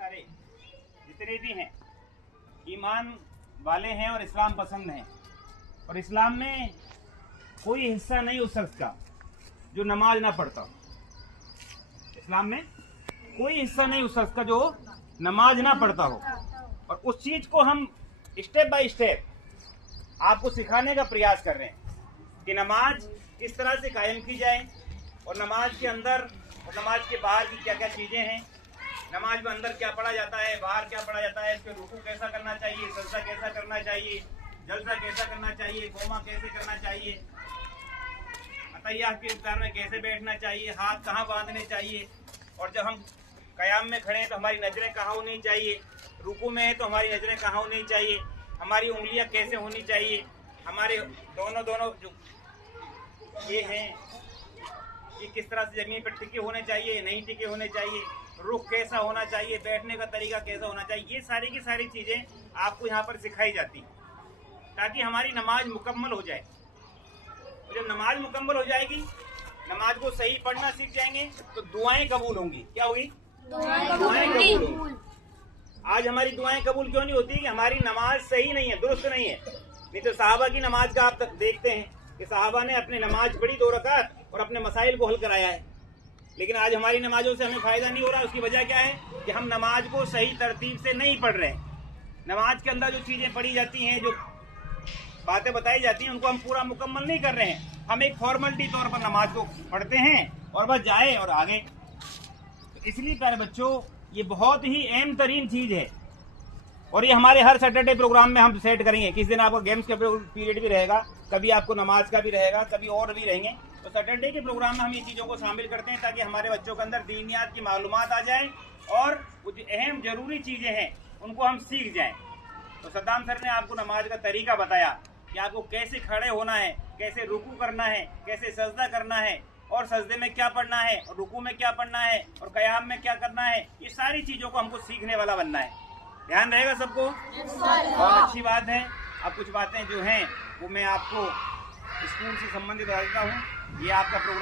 सारे जितने भी हैं ईमान वाले हैं और इस्लाम पसंद हैं, और इस्लाम में कोई हिस्सा नहीं उस शख्स का जो नमाज ना पढ़ता। इस्लाम में कोई हिस्सा नहीं उस शख्स का जो नमाज ना पढ़ता हो। और उस चीज को हम स्टेप बाय स्टेप आपको सिखाने का प्रयास कर रहे हैं कि नमाज किस तरह से कायम की जाए, और नमाज के अंदर और नमाज के बाहर की क्या क्या चीजें हैं, नमाज में अंदर क्या पढ़ा जाता है, बाहर क्या पढ़ा जाता है, इसके रुकू कैसा करना चाहिए, सजदा कैसा करना चाहिए, जलसा कैसा करना चाहिए, कोमा कैसे करना चाहिए, अतहियात के इफ्तार में कैसे बैठना चाहिए, हाथ कहाँ बांधने चाहिए, और जब हम कयाम में खड़े हैं तो हमारी नजरें कहाँ होनी चाहिए, रुकू में है तो हमारी नजरें कहाँ होनी चाहिए, हमारी उंगलियां कैसे होनी चाहिए, हमारे दोनों जो ये हैं ये किस तरह से जमीन पर टिके होने चाहिए, नहीं टिके होने चाहिए, रुख कैसा होना चाहिए, बैठने का तरीका कैसा होना चाहिए, ये सारी की सारी चीजें आपको यहाँ पर सिखाई जाती ताकि हमारी नमाज मुकम्मल हो जाए। जब नमाज मुकम्मल हो जाएगी, नमाज को सही पढ़ना सीख जाएंगे तो दुआएं कबूल होंगी। क्या होगी? दुआएं कबूल होंगी। आज हमारी दुआएं कबूल क्यों नहीं होती? कि हमारी नमाज सही नहीं है, दुरुस्त नहीं है। नहीं तो साहबा की नमाज का आप तक देखते हैं कि साहबा ने अपने नमाज पढ़ी 2 रकात और अपने मसाइल को हल कराया है। लेकिन आज हमारी नमाजों से हमें फायदा नहीं हो रहा। उसकी वजह क्या है? कि हम नमाज को सही तरतीब से नहीं पढ़ रहे हैं। नमाज के अंदर जो चीजें पढ़ी जाती हैं, जो बातें बताई जाती हैं, उनको हम पूरा मुकम्मल नहीं कर रहे हैं। हम एक फॉर्मेलिटी तौर पर नमाज को पढ़ते हैं और बस जाए और आगे। तो इसलिए प्यारे बच्चों, ये बहुत ही अहम तरीन चीज है, और ये हमारे हर सैटरडे प्रोग्राम में हम सेट करेंगे। किस दिन आपका गेम्स का पीरियड भी रहेगा, कभी आपको नमाज का भी रहेगा, कभी और भी रहेंगे। तो सैटरडे के प्रोग्राम में हम ये चीज़ों को शामिल करते हैं ताकि हमारे बच्चों के अंदर दीनियात की मालूमात आ जाए और कुछ अहम जरूरी चीज़ें हैं उनको हम सीख जाएं। तो सद्दाम सर ने आपको नमाज का तरीका बताया कि आपको कैसे खड़े होना है, कैसे रुकू करना है, कैसे सजदा करना है, और सजदे में क्या पढ़ना है, और रुकू में क्या पढ़ना है, और कयाम में क्या करना है। ये सारी चीज़ों को हमको सीखने वाला बनना है। ध्यान रहेगा सबको? बहुत अच्छी बात है। अब कुछ बातें जो हैं वो मैं आपको स्कूल से संबंधित बता देता हूँ। ये आपका प्रोग्राम